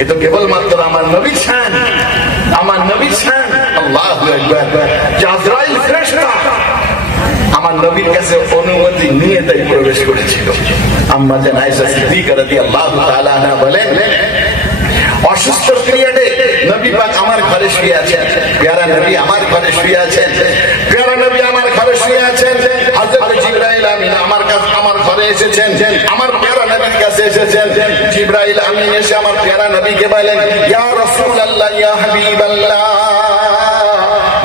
এ তো কেবলমাত্র আমার নবীর শান, আমার নবীর শান। আল্লাহু আকবার। আজরাইল ফেরেশতা আমার নবীর কাছে অনুমতি নিয়ে তাই প্রবেশ করেছিল। আম্মা জান আয়েশা সিদ্দিকা রাদিয়াল্লাহু তাআলা আনহা বলেন, অসুস্থ পিরিয়ডে নবী পাক আমার ঘরে শুয়ে আছেন, প্যারা নবী আমার ঘরে শুয়ে আছেন, প্যারা নবী আমার ঘরে শুয়ে আছেন। হযরত জিবরাইল আমিন আমার কাছে আমার ঘরে এসেছেন, আমার প্যারা নবীর কাছে এসেছেন। জিবরাইল আমিন এসে আমার প্যারা নবীকে বলেন, ইয়া রাসূলুল্লাহ, ইয়া হাবিবাল্লাহ,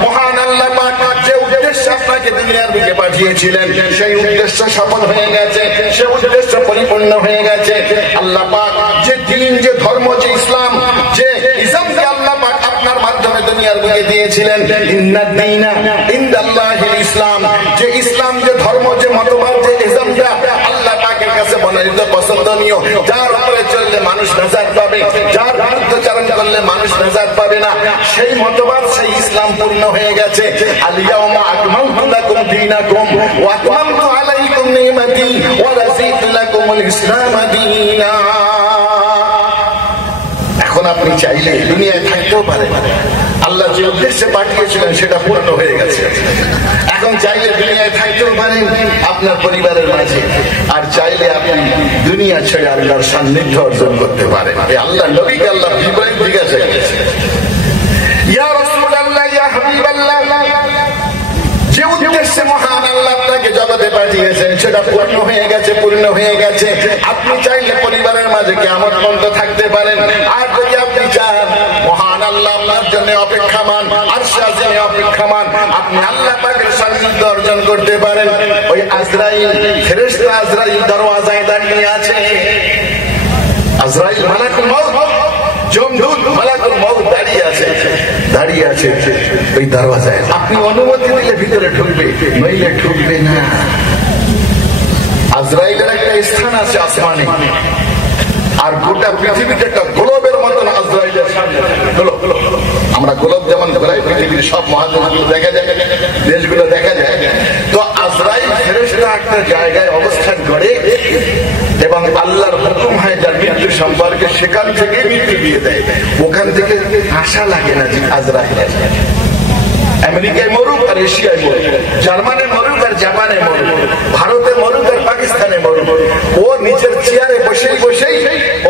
মহান আল্লাহ পাক যে উদ্দেশ্যে আপনাকে দুনিয়ার বুকে পাঠিয়েছিলেন সেই উদ্দেশ্য সফল হয়ে গেছে, সেই উদ্দেশ্য পরিপূর্ণ হয়ে গেছে। আল্লাহ পাক যে দ্বীন, যে ধর্ম, যে ইসলাম, যে ইসলামকে আল্লাহ পাক আপনার মাধ্যমে দুনিয়ার বুকে দিয়েছিলেন, ইন্নাদ-দীনা ইনদাল্লাহিল ইসলাম, যে ইসলাম, যে ধর্ম, যে মতবাদ, যে ইসলামটা আল্লাহ পাকের কাছে মনোনীত, পছন্দনীয়, যার উপরে চললে মানুষ নাজাত পাবে, যার বিরুদ্ধাচরণ করলে মানুষ নাজাত পাবে না, সেই মতবাদ, সেই ইসলাম পূর্ণ হয়ে গেছে। আল-ইয়াওমা আকমালতু লাকুম দীনাকুম ওয়া আতমামতু আলাইকুম নি'মাতি ওয়া রাদিতু লাকুমুল ইসলাম দীনা। এখন আপনি চাইলে দুনিয়ায় থাকতেও পারেন, আল্লাহ যে উদ্দেশ্যে পাঠিয়েছিলেন সেটা পূর্ণ হয়ে গেছে। এখন চাইলে দুনিয়ায় থাকতেও পারেন আপনার পরিবারের মাঝে, আর চাইলে আপনি দুনিয়া ছেড়ে আল্লাহর সান্নিধ্য অর্জন করতে পারেন। এই আল্লাহ নবীকে আল্লাহ জিবরাইল জিজ্ঞাসা করেছে, ইয়া রাসূলুল্লাহ, ইয়া হাবিবাল্লাহ, যে উদ্দেশ্যে মহান আল্লাহ আপনাকে জগতে পাঠিয়েছেন সেটা পূর্ণ হয়ে গেছে, পূর্ণ হয়ে গেছে। আপনি চাইলে পরিবারের মাঝে কিয়ামত পর্যন্ত থাকতে পারেন, আর যদি আপনি চান মহান আল্লাহ আপনার জন্য অপেক্ষামান, আরশে আজিমে অপেক্ষামান, আপনি আল্লাহ পাকের সান্নিধ্য অর্জন করতে পারেন। ওই আজরাইল ফেরেশতা আজরাইল দরওয়াজায় দাঁড়িয়ে আছে। আজরাইল মালাকুল মউত, জমদূত মালাকুল মউত দাঁড়িয়ে আছে, দাঁড়িয়ে আছে ওই দরওয়াজায়। আপনি অনুমতি দিলে ভিতরে ঢুকবে, নইলে ঢুকবে না। আজরাইলের একটা স্থান আছে আসমানে, আর গোটা পৃথিবীতে একটা গোলবের মতন আজরাইলের সামনে। আমরা গোলব যেমন পৃথিবীর সব মহাদেশগুলো দেখা যায়, দেশগুলো দেখা যায়, তো আজরাইল ফেরেশতা একটা জায়গায় অবস্থান করে এবং আল্লাহর হুকুম হয় যার মৃত্যু সম্পর্কে, সেখান থেকে মৃত্যু দিয়ে দেয়। ওখান থেকে আশা লাগে না যে আজরাইল আমেরিকায় মরুক আর এশিয়ায় মরুক, জার্মানে মরুক আর জাপানে মরুক, ভারতে মরুক আর পাকিস্তানে মরুক, ও নিজের চেয়ারে বসেই বসেই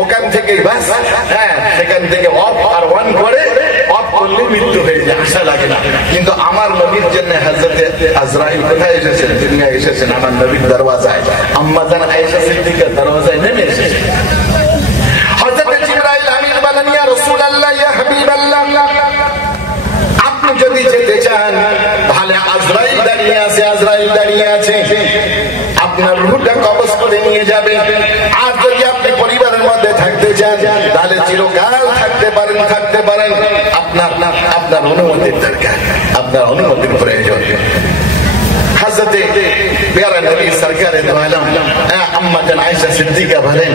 ওখান থেকেই বাস, হ্যাঁ, সেখান থেকে অফ আর অন করে, অফ করলে মৃত্যু হয়ে যায়, আশা লাগে না। কিন্তু আমার নবীর জন্য হযরতে আজরাইল কোথায় এসেছেন? দুনিয়ায় এসেছেন আমার নবীর দরওয়াজায়। আম্মা জান আয়েশা সিদ্দিকার দরওয়াজায় নেমে এসেছেন। হযরতে জিবরাইল আমিন বলেন, ইয়া রাসূলুল্লাহ, ইয়া হাবিবাল্লাহ, আপনি যদি যেতে চান তাহলে আজরাইল দাঁড়িয়ে আছে, আজরাইল দাঁড়িয়ে আছে, আপনার রূহটা কবজ করে নিয়ে যাবে। আর যদি আপনি পরিবারের মধ্যে থাকতে চান তাহলে চিরকাল থাকতে পারেন, থাকতে পারেন। আপনার অনুমতির দরকার, আপনার অনুমতির প্রয়োজন। হযরতে প্যারা নবী সরকারে দো আলম আম্মা জান আয়েশা সিদ্দিকা বলেন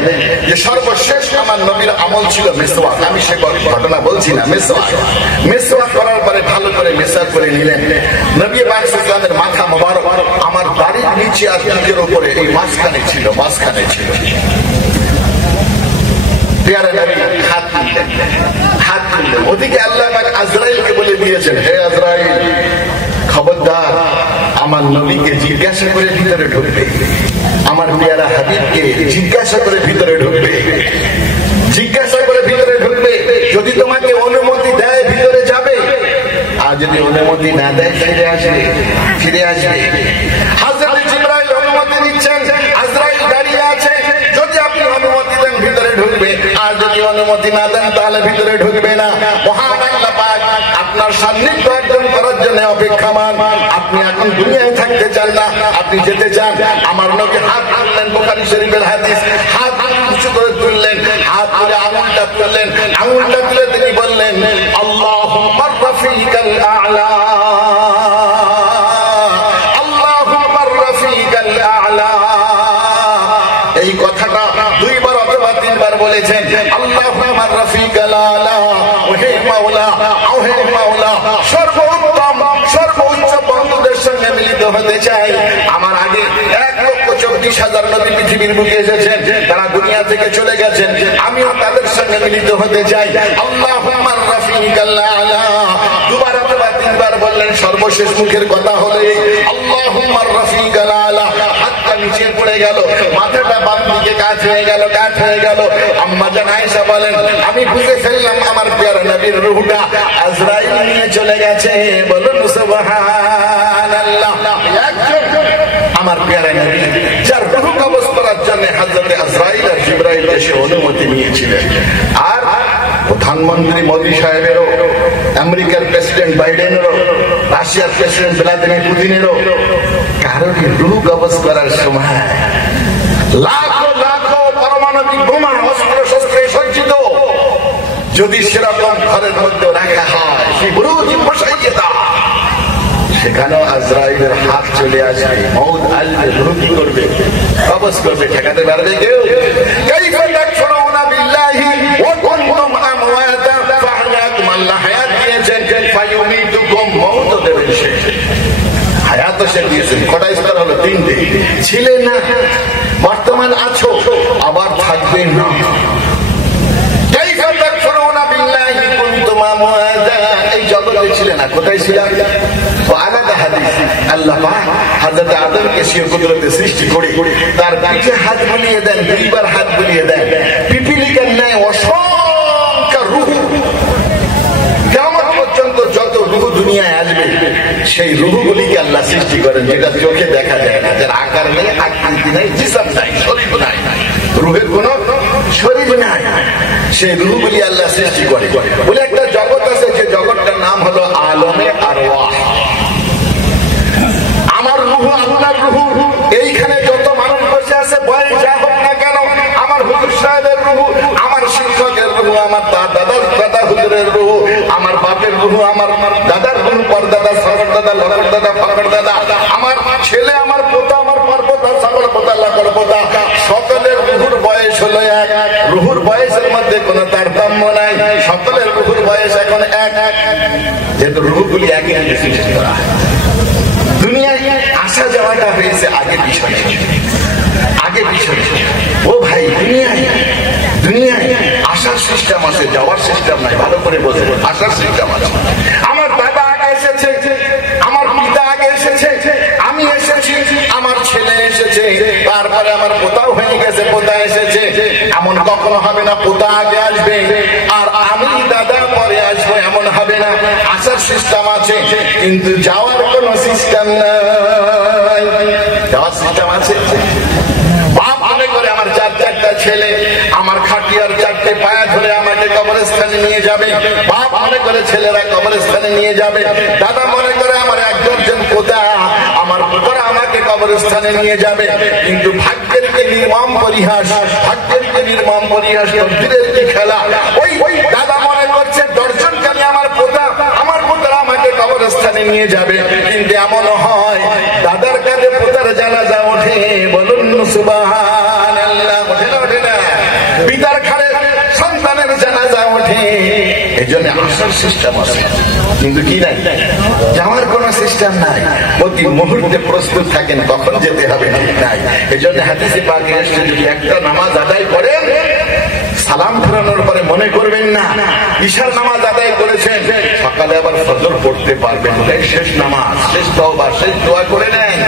যে সর্বশেষ আমার নবীর আমল ছিল মিসওয়াক। আমি সে ঘটনা বলছি না, মিসওয়াক। মিসওয়াক করার পরে ভালো করে মেসাজ করে নিলেন। নবী পাক সাল্লাল্লাহু আলাইহি ওয়াসাল্লামের মাথা মোবারক আমার দাড়ির নিচে আর মুখের উপরে এই মাঝখানে ছিল, মাঝখানে ছিল। প্যারা নবী হাত তুললেন, হাত তুললেন। ওদিকে আল্লাহ পাক আজরাইলকে বলে দিয়েছেন, হে আজরাইল, খবরদার আমার নবীকে জিজ্ঞাসা করে ভিতরে ঢুকবে, আমার প্যারা হাবিবকে জিজ্ঞাসা করে ভিতরে ঢুকবে, জিজ্ঞাসা করে ভিতরে ঢুকবে। যদি তোমাকে অনুমতি দেয় ভিতরে যাবে, আর যদি অনুমতি না দেয় ফিরে আসবে, ফিরে আসবে। হযরত জিবরাইল অনুমতি দিচ্ছেন, আজরাইল দাঁড়িয়ে আছে। যদি আপনি অনুমতি দেন ভিতরে ঢুকবে, আর যদি অনুমতি না দেন তাহলে ভিতরে ঢুকবে না। মহান আল্লাহ পাক আপনার সান্নিধ্য অর্জন করার জন্য অপেক্ষামান। আপনি এখন দুনিয়ায় থাকতে চান না, আপনি যেতে চান। আমার নবী হাত তুললেন, বুখারী শরীফের হাদিস, হাত উঁচু করে তুললেন, হাত তুলে আঙুলটা তুললেন, আঙুলটা তুলে তিনি বললেন, আল্লাহুম্মা রাফিকাল আ'লা, আল্লাহুম্মা রাফিকাল আ'লা। এই কথাটা দুইবার অথবা তিনবার বলেছেন। আল্লাহুম্মা রাফিকাল আ'লা, ওহে মাওলা, ওহে মাওলা, সর্বোত্তম সর্বোচ্চ বন্ধুদের সঙ্গে মিলিত হতে চাই। আমার আগে 1,24,000 নবী পৃথিবীর বুকে এসেছেন, তারা দুনিয়া থেকে চলে গেছেন। আমিও তাদের সঙ্গে মিলিত হতে চাই। আল্লাহুম্মা রাফিকাল আলা, দুবার অথবা তিনবার বললেন। সর্বশেষ মুখের কথা হলো এই আল্লাহুম্মা রাফিকাল আলা। হাতটা নিচে পড়ে গেল, মাথাটা বাম দিকে কাত হয়ে গেল, কাত হয়ে গেল। আম্মা জান আয়েশা বলেন, আমি বুঝে ফেললাম আমার প্যারা নবীর রূহটা আজরাইল নিয়ে চলে গেছে। বলুন সুবহানাল্লাহ। আমার প্যারা নবী যার রূহ কবজ করার জন্য হযরত আজরাইল আর জিবরাইল এসে অনুমতি নিয়েছিলেন। আর প্রধানমন্ত্রী মোদী সাহেবেরও, আমেরিকার প্রেসিডেন্ট বাইডেনেরও, রাশিয়ার প্রেসিডেন্ট ভ্লাদিমির পুতিনেরও কারো কি রূহ কবজ করার সময় লাখো লাখো পারমাণবিক বোমা অস্ত্র শস্ত্রে সজ্জিত যদি সেরকম ঘরের মধ্যে রাখা হয়, সেই বুরুজ মুশাইয়্যিদা, সেখানেও আজরাইলের হাত চলে আসবে, মউত আসবে, রূহ কি করবে? কবজ করবে। ঠেকাতে পারবে কেউ? কাইফা তাকফুরুনা বিল্লাহি ওয়া কুনতুম আমওয়াতা ফাহয়াকুম, আল্লাহ হায়াত দিয়েছেন, ফায়ুমীতুকুম, মউত দেবেন। সে হায়াত সে দিয়েছেন। কটা স্তর হলো? তিনটে। ছিলে না, বর্তমান আছো, আবার থাকবে না। কাইফা তাকফুরুনা বিল্লাহি কুনতুম আমওয়াতা, এই জগতে ছিলে না, কোথায় ছিলেন? আলাদা হাদিস, আল্লাহ পাক হযরত আদমকে সির কুদরতে সৃষ্টি করে তার পিঠে হাত বুলিয়ে দেন, দুইবার হাত বুলিয়ে দেন। পিপিলিকার ন্যায় অসংখ্য রূহ, কিয়ামত পর্যন্ত যত রূহ দুনিয়ায় আসবে সেই রূহগুলিকে আল্লাহ সৃষ্টি করেন, যেটা চোখে দেখা যায় না, যার আকার নেই, আকৃতি নেই, জিসম নাই, শরীর নাই, রূহের কোনো শরীর নাই, সেই রূহগুলি আল্লাহ সৃষ্টি করে। বলে একটা জগৎ আছে, যে জগৎটার নাম হলো আলমে আরওয়াহ। আমার রূহ, আপনার রূহ, এইখানে যত মানুষ বসে আছে, বয়স যা হোক না কেন, আমার হুজুর সাহেবের রূহ, আমার শিক্ষকের রূহ, আমার দাদার দাদা হুজুরের রূহ, আমার বাপের রূহ, আমার দাদার রূহ, পরদাদা, সগর দাদা, লগর দাদা, ফকর দাদা, আমার ছেলে, আমার পোতা, আমার পরপোতা, সকল পোতা, লাকর পোতা, সকলের রূহুর বয়স হলো এক। রূহুর বয়সের মধ্যে কোনো তারতম্য নাই, সকলের রূহুর বয়স এখন এক। যেহেতু রূহগুলি একই সৃষ্টি করা, দুনিয়ায় আসা যাওয়াটা হয়েছে আগে পিছনে, আগে পিছনে। ও ভাই, দুনিয়ায় আসার সিস্টেম আছে, যাওয়ার সিস্টেম নাই। ভালো করে বোঝে, আসার সিস্টেম আছে। আমার দাদা আগে এসেছে, আমার পিতা আগে এসেছে, আমি এসেছি, আমার ছেলে এসেছে, তারপরে আমার পোতাও হয়ে গেছে, পোতা এসেছে। এমন কখনো হবে না পোতা আগে আসবে আর আমি দাদা পরে আসবো, এমন হবে না। আসার সিস্টেম আছে, কিন্তু যাওয়ার কোন সিস্টেম নাই। যাওয়ার সিস্টেম আছে। বাপ মনে করে আমার চারটা ছেলে আমার খাটিয়ার চারটে পায়া ধরে আমাকে কবরস্থানে নিয়ে যাবে, বাপ মনে করে ছেলেরা কবরস্থানে নিয়ে যাবে, দাদা মনে করে আমার এক দশজন পোতা, আমার পোতারা আমাকে কবরস্থানে নিয়ে যাবে। কিন্তু ভাগ্যের কি নির্মম পরিহাস, ভাগ্যের কি নির্মম পরিহাস, তকদীরের কি খেলা। ওই দাদা মনে করছে দশজন খালি আমার পোতা, আমার পোতারা আমাকে কবরস্থানে নিয়ে যাবে। কিন্তু এমনও হয় দাদার কাছে পোতার জানাজা ওঠে। বলুন সুবহানাল্লাহ। ওঠে না? ওঠে না? পিতার ঘরে সন্তানের জানাজা ওঠে। এই জন্য আসার সিস্টেম আছে, কিন্তু কি নাই, যাওয়ার কোন সিস্টেম নাই। প্রতি মুহূর্তে প্রস্তুত থাকেন কখন যেতে হবে, নাই। এই জন্য হাদিসে পাকে এসেছে, যদি একটা নামাজ আদায় করেন, সালাম ফেরানোর পরে মনে করবেন না ঈশার নামাজ আদায় করেছেন, সকালে আবার ফজর পড়তে পারবেন। ওটাই শেষ নামাজ, শেষ তওবা, শেষ দোয়া করে নেন।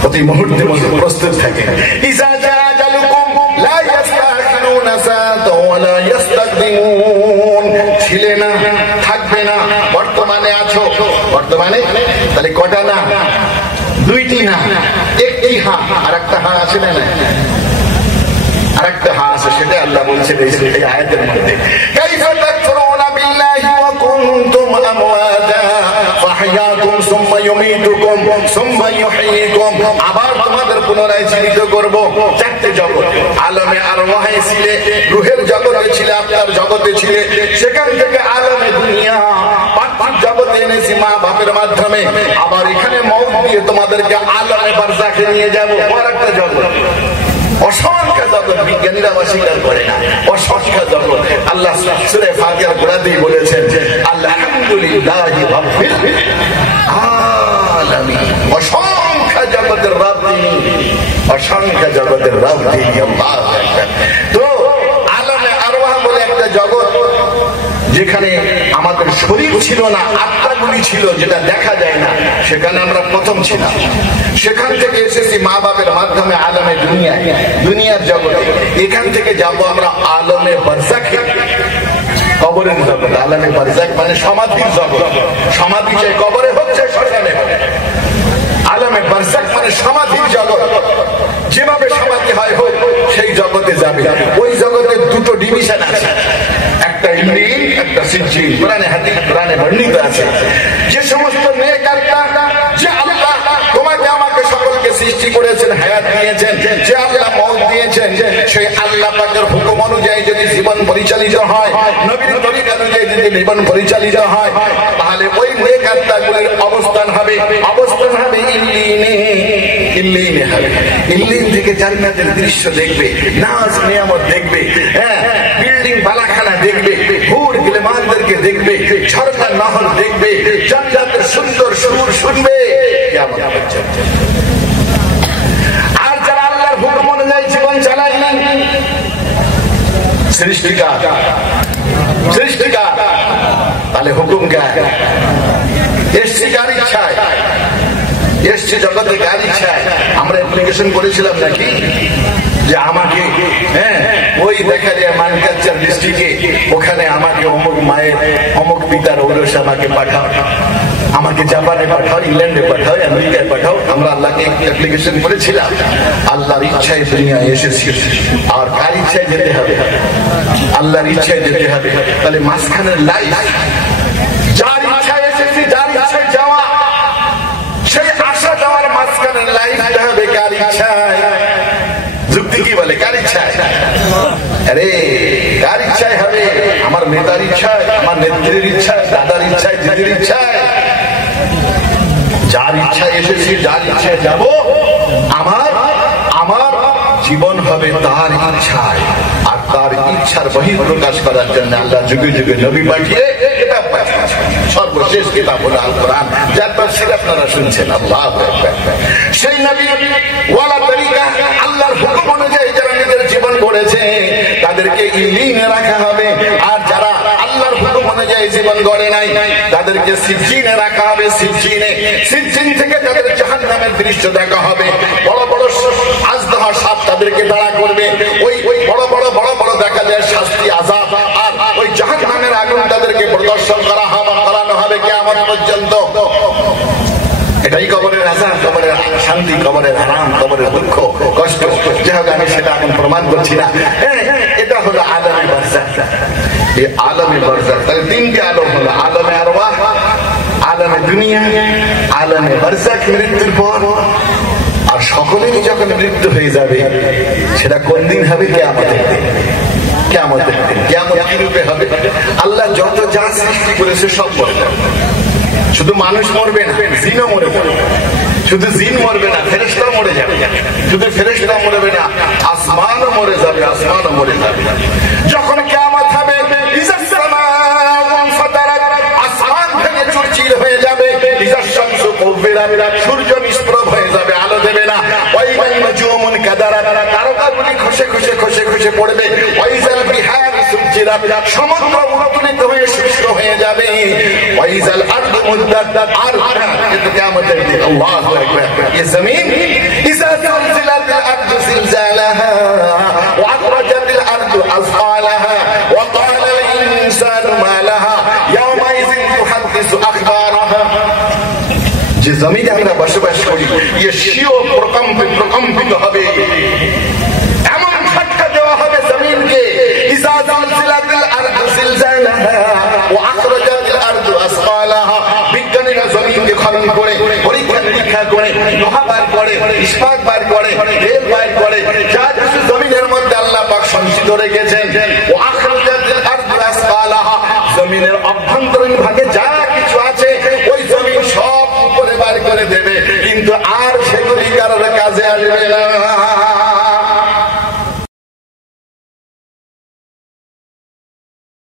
প্রতি মুহূর্তে প্রস্তুত থাকেন। ইজা জাআলুকুম লা ইস্তাখিরুনা সাআতাও ওয়া লা ইস্তাকদিমুন। ছিলে না, থাকবে না, বর্তমানে আছো। বর্তমানে তাহলে কটা না? দুইটি না, একটি হা, আর একটা হা আছে না? আরেকটা হা আছে, সেটা আল্লাহ বলছেন এই আয়াতের মধ্যে। কাইফা তাকফুরুনা বিল্লাহি ওয়া কুনতুম আমওয়াতা ফাহইয়াকুম সুম্মা ইউমীতুকুম সুম্মা ইউহয়িকুম। আবার তোমাদের পুনরায় জীবিত করব। চারটি জগৎ, আলমে আরওয়াহে ছিলে, রূহের জগতে ছিলে, আপনার জগতে ছিলে, সেখান থেকে আলমে দুনিয়া পার্থিব জগতে এনেছি মা বাপের মাধ্যমে। আবার এখানে মওত দিয়ে তোমাদেরকে আলমে বারজাখে নিয়ে যাব। আরেকটা জগৎ, অসংখ্য জগৎ, বিজ্ঞানীরা অস্বীকার করে না, অসংখ্য জগৎ। আল্লাহ সূরা ফাতিহার গোড়াতেই বলেছেন আলহামদুলিল্লাহি রাব্বিল আলামিন। অসংখ্য জগতের রব তিনি, অসংখ্য জগতের রব তিনি। আল্লাহু আকবার। তো আলমে যেখানে আমাদের শরীর ছিল না, আত্মাগুলি ছিল যেটা দেখা যায় না, সেখানে আমরা প্রথম ছিলাম। সেখান থেকে এসেছি মা বাপের মাধ্যমে আলমে দুনিয়ায়, দুনিয়ার জগতে। এখান থেকে যাবো আমরা আলমে বারজাখে, কবরের জগৎ। আলমে বারজাখ মানে সমাধির জগৎ। সমাধি চাই কবরে হচ্ছে, শ্মশানে হবে। আলমে বারজাখ মানে সমাধির জগৎ। যেভাবে সমাধি হয় হোক, সেই জগতে যাবে। ওই জগতের দুটো ডিভিশন আছে, একটা ইল্লিন, একটা সিজ্জিন। কোরআনে হাদিস, কোরআনে বর্ণিত আছে। যে সমস্ত নেককাররা, যে আল্লাহ তোমাকে আমাকে সকলকে সৃষ্টি করেছেন, হায়াত দিয়েছেন, যে আল্লাহ মওত দিয়েছেন, সেই আল্লাহ পাকের হুকুম অনুযায়ী যদি জীবন পরিচালিত হয়, নবীর তরিকা অনুযায়ী যদি জীবন পরিচালিত হয়, তাহলে ওই নেককারগুলির অবস্থান হবে ইল্লিনে। ইল্লিনে হবে। ইল্লিন থেকে জান্নাতের দৃশ্য দেখবে, নাজ নিয়ামত দেখবে, হ্যাঁ, বিল্ডিং বালাখানা দেখবে, হুর গিলমানদেরকে দেখবে, ঝর্ণা নহর দেখবে, জান্নাতের সুন্দর সুর শুনবে। কিয়ামত পর্যন্ত। আর যারা আল্লাহর হুকুম অনুযায়ী জীবন চালায়, সৃষ্টিকার তাহলে হুকুম কার? এসছি কার ইচ্ছায়, এসছি জগতে কার ইচ্ছায়। আমরা অ্যাপ্লিকেশন করেছিলাম নাকি যে আমাকে, হ্যাঁ, ওই দেখা যায় মানকাচার ডিস্ট্রিক্টে, ওখানে আমাকে অমুক মায়ের অমুক পিতার ঔরস আমাকে পাঠাও, আমাকে জাপানে পাঠাও, ইংল্যান্ডে পাঠাও, আমেরিকায় পাঠাও। আমরা আল্লাহকে অ্যাপ্লিকেশন করেছিলাম। আল্লাহর ইচ্ছায় দুনিয়ায় এসেছি। আর কার ইচ্ছায় যেতে হবে? আল্লাহর ইচ্ছায় যেতে হবে। তাহলে মাঝখানের লাইফ, যার ইচ্ছায় এসেছি, যার ইচ্ছায় যাওয়া, সেই আসা যাওয়ার মাঝখানের লাইফটা হবে কার ইচ্ছায়? যুক্তি কি বলে? কার ইচ্ছায়? আরে কার ইচ্ছায় হবে? আমার নেতার ইচ্ছায়, আমার নেত্রীর ইচ্ছায়, দাদার ইচ্ছায়, দিদির ইচ্ছায়? যার ইচ্ছায় এসেছি, যার ইচ্ছায় যাব, আমার জীবন হবে তার ইচ্ছায়। আর তার ইচ্ছার বহিঃপ্রকাশ করার জন্য আল্লাহ যুগে যুগে নবী পাঠিয়ে কিতাব পাঠিয়েছেন। সর্বশেষ কিতাব হলো আল কোরআন, যার তাফসীর আপনারা শুনছেন। আল্লাহু আকবার। সেই নবী ওয়ালা তরিকা, আল্লাহর হুকুম অনুযায়ী যারা নিজের জীবন গড়েছে, তাদেরকে ইল্লিনে রাখা হবে। আর যারা আল্লাহর হুকুম অনুযায়ী জীবন গড়ে নাই, তাদেরকে সিজ্জিনে রাখা হবে। সিজ্জিন থেকে তাদের জাহান্নামের দৃশ্য দেখা হবে। বড় বড় আজদাহা সাপ তাদেরকে তাড়া করবে। ওই বড় বড় দেখা যায় শাস্তি, আযাব। আর ওই জাহান্নামের আগুন তাদেরকে প্রদর্শন করানো হবে কিয়ামত পর্যন্ত। এটাই কবরের আযাব, কবরের শান্তি, কবরের আরাম, কবরের দুঃখ কষ্ট। যাই হোক, আমি সেটা এখন প্রমাণ করছি না। এটা হলো আলমে বারজাখ। এই আলমে বারজাখ তাহলে তিনটি আলম হলো: আলমে আরওয়াহ, আলমে দুনিয়া, আলমে বারজাখ মৃত্যুর পর। আর সকলেরই যখন মৃত্যু হয়ে যাবে, সেটা কোন দিন হবে? কিয়ামতের দিন। কিয়ামতের দিন। কিয়ামত কি রূপে হবে? আল্লাহ যত যা সৃষ্টি করেছে সব মরে যাবে। শুধু মানুষ মরবে না, জিনও মরে যাবে। শুধু জিন মরবে না, ফেরেশতাও মরে যাবে। শুধু ফেরেশতা মরবে না, আসমানও মরে যাবে। আসমানও মরে যাবে। যখন কিয়ামত হবে, আসমান ভেঙে চুরচির হয়ে যাবে। সূর্য নিষ্প্রভ হয়ে যাবে, আলো দেবে না। তারকাগুলি খসে পড়বে। সমুদ্র উত্তোলিত হয়ে শুষ্ক হয়ে যাবে। কিন্তু কিয়ামতের দিন আল্লাহু আকবার, এই জমিন ইযা زلزلت الارض زلزالها واخرجت الارض اثقالها وقال الانسان ما لها يومئذ تحدث اخبارها। যে জমিনে আমরা বসবাস করি, এ স্বীয় প্রকম্পিত হবে। এমন ধাক্কা দেওয়া হবে জমিনকে, ইযা زلزلت الارض زلزالها واخرجت الارض اثقالها। বিজ্ঞানীরা জমিনকে খনন করে, পরীক্ষা নিরীক্ষা করে, মহাবার করে, ইস্পাত